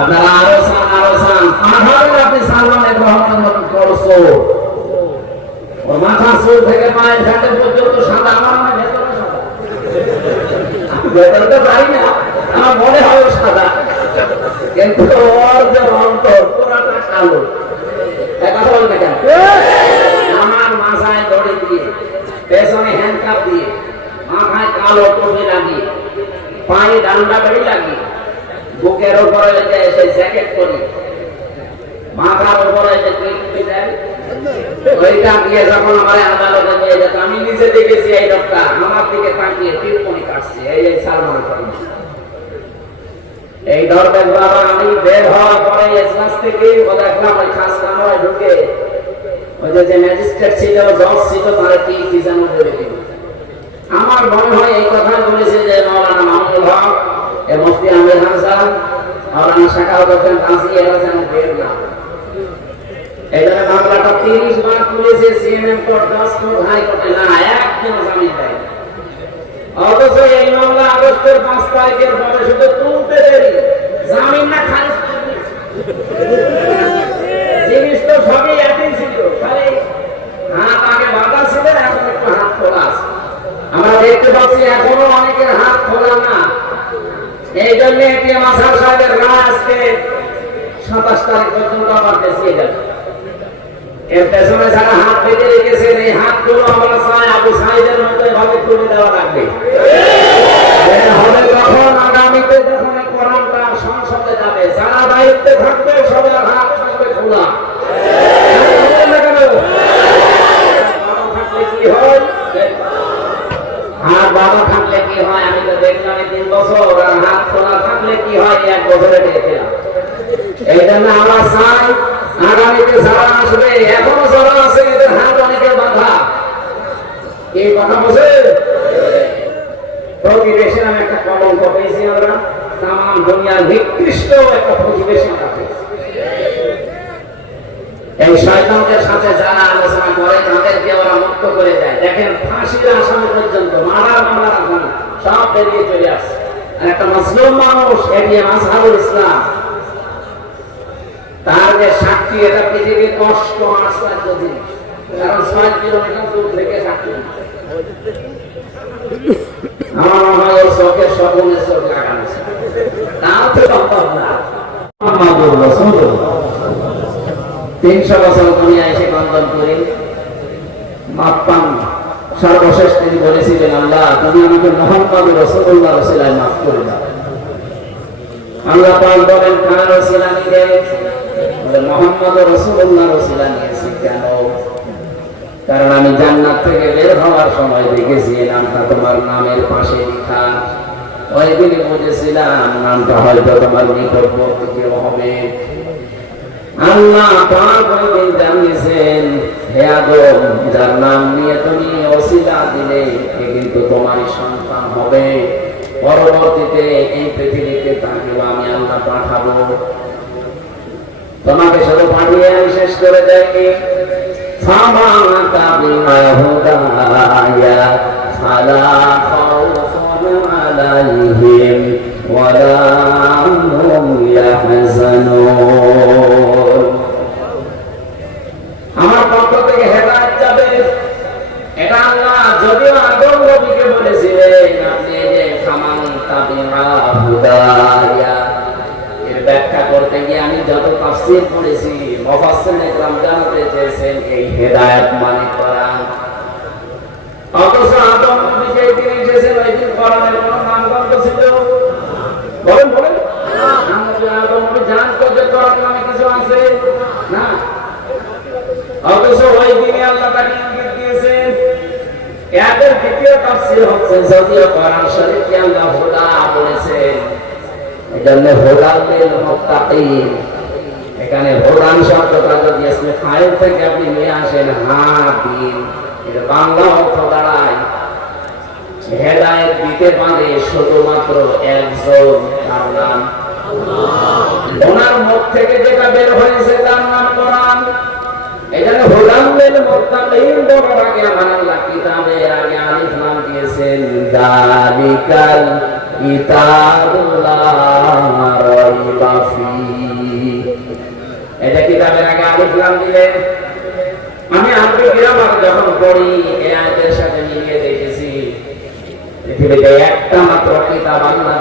আপনারা আরো চান আপনি সালমানের গ্রহণের মতো করছো। ওর মাথা চুল থেকে পায়ের ঘাটে পর্যন্ত সাদা, আমার মনে ভেতরে সাদা। আমি ভেতরে তো পারি না, আমার মনে হয় সাদা, কিন্তু ওর যে অন্তর পুরাটা কালো। কথা বলবে কেন? আমার মাথায় দড়ি দিয়ে, পেছনে হ্যান্ডকাপ দিয়ে, মাথায় কালো টুপি লাগিয়ে, পায়ে ডান্ডা বেড়ি লাগিয়ে, বুকের উপরে এসে জ্যাকেট করি, মাথার উপরে যে টুপি দেয়, ওইটা দিয়ে যখন আমার আদালতে নিয়ে যেত, আমি নিজে দেখেছি এই লোকটা আমার দিকে তাকিয়ে টিপ্পনি কাটছে। এই সালমান করি এই দরবেশ বাবা। আমি বের হওয়ার পরে এসলাস থেকে ও দেখলাম ওই খাস কামরায় ঢুকে ওই যে ম্যাজিস্ট্রেট ছিল, জজ ছিল, তারা কি জানো বলে দিল। আমার মনে হয় এই কথা বলেছে যে মাওলানা মাহমুদুল হক, মুফতি আমির হাসান, মাওলানা শাকাওয়াত হোসেন কাজী, এরা যেন বের না। এই জন্য মামলাটা 30 বার তুলেছে সিএমএম কোর্ট, 10 কোর্ট, হাইকোর্টে, না একদিন জামিন দেয়। অথচ এই মামলা আগস্টের 5 তারিখের পরে শুধু তুলতে দেরি, জামিন না খারিজ করে দিয়েছে। জিনিস তো সবই একই ছিল, খালি হাত আগে বাঁধা ছিল, এখন একটু হাত খোলা আছে। আমরা দেখতে পাচ্ছি এখনো অনেকের হাত খোলা না। এই জন্য এটিএম আসার সাহেবের রায় আজকে 27 তারিখ পর্যন্ত আবার পেছিয়ে যাবে। এর পেছনে যারা হাত বেঁধে রেখেছেন, এই হাতগুলো আমরা চাই আবু সাইদের মতো এভাবে তুলে দেওয়া লাগবে। হবে তখন আগামীতে যখন কোরআনটা সংসদে যাবে, যারা দায়িত্বে থাকবে সবার হাত থাকবে খোলা। হাত বাবা থাকলে কি হয়? আমি তো দেখলাম 3 বছর, আর হাত খোলা থাকলে কি হয় 1 বছরে দেখলাম। এই জন্য আমরা চাই আগামীতে যারা আসবে, এখনো যারা আছে এদের হাত অনেকের বাধা। এই কথা বলছে প্রতিবেশী নামে একটা কলঙ্ক পেয়েছি আমরা, তাম দুনিয়ার নিকৃষ্ট একটা প্রতিবেশী আমরা পেয়েছি। এই শয়তানদের সাথে যারা আলোচনা করে তাদেরকে ওরা মুক্ত করে দেয়। দেখেন ফাঁসির আসামি পর্যন্ত মারার মামলা সব বেরিয়ে চলে আসছে। আর একটা মুসলিম মানুষ এটিএম আসহাবুল ইসলাম, তার যে সাক্ষী, এটা পৃথিবীর কষ্ট আশ্চর্য জিনিস। কারণ 6 কিলোমিটার দূর থেকে সাক্ষী, আমার মনে হয় ওর চোখের সকলের চোখ লাগানো, তাও তো সম্ভব না। 300 বছর দুনিয়া এসে বন্ধন করে মাপ পান। সর্বশেষ তিনি বলেছিলেন, আল্লাহ তুমি আমাকে মুহাম্মদ রাসূলুল্লাহ রাসূলায় মাফ করে দাও। আল্লাহ পাক বলেন, কার রাসূলা নিয়ে? মুহাম্মদ রাসূলুল্লাহ রাসূলা নিয়েছি। কেন? কারণ আমি জান্নাত থেকে বের হওয়ার সময় দেখেছি নামটা তোমার নামের পাশে লেখা। ওই দিনে বুঝেছিলাম নামটা হয়তো তোমার নিকটবর্তী কেউ হবে। আল্লাহ পাক ওই জানিয়েছেন, হে আদম, যার নাম নিয়ে তুমি ওসিলা দিলে সে কিন্তু তোমারই সন্তান হবে। পরবর্তীতে এই পৃথিবীতে তাকেও আমি আল্লাহ পাঠাবো। তোমাকে শুধু পাঠিয়ে আমি শেষ করে দেয়নি। ফামান তাবিআ হুদায়া ফালা খাউফুন আলাইহিম ওয়ালা হুম ইয়াহজানুন। আমার পক্ষ থেকে হেদায়েত যাবে, এটা আল্লাহ যদিও আদম নবীকে বলেছিলেন। আপনি যে ফামান তাবিআ হুদায়া এর ব্যাখ্যা করতে গিয়ে আমি যত তাফসীর পড়েছি, মুফাসসিরিনে কেরাম জানাতে চেয়েছেন এই হেদায়েত মানে কোরআন। অথচ আদম নবী যে দিন এসেছেন ওই দিন কোরআনের কোনো নামগন্ধ ছিল? বলেন বলেন, আদম নবী জান করতে কোরআন নামে কিছু আছে না? অথচ ওই দিনে আল্লাহ তাকে ইঙ্গিত দিয়েছেন। এর দ্বিতীয় তাফসীর হচ্ছে, যদিও কোরআন শরীফে আল্লাহ হুদা বলেছেন, এজন্য হুদাল লিল মুত্তাকিন। এখানে হুদান শব্দটা যদি ইসমে ফাইল থেকে আপনি নিয়ে আসেন হাদিন, এর বাংলা অর্থ দাঁড়ায় হেদায়েত দিতে পারে শুধুমাত্র একজন, তার নাম আল্লাহ। ওনার মুখ থেকে যেটা বের হয়েছে তার নাম কোরআন। এখানে হুদাল লিল মুত্তাকিন বলার আগে আমার আল্লাহ কিতাবের আগে আলিফ লাম দিয়েছেন, যালিকাল কিতাবুল লা রাইবা ফীহি। এটা কিতাবের আগে আলিফ লাম দিলেন। আমি আরবি গ্রামার যখন পড়ি এই আয়াতের সাথে মিলিয়ে দেখেছি পৃথিবীতে একটা মাত্র কিতাব আল্লাহ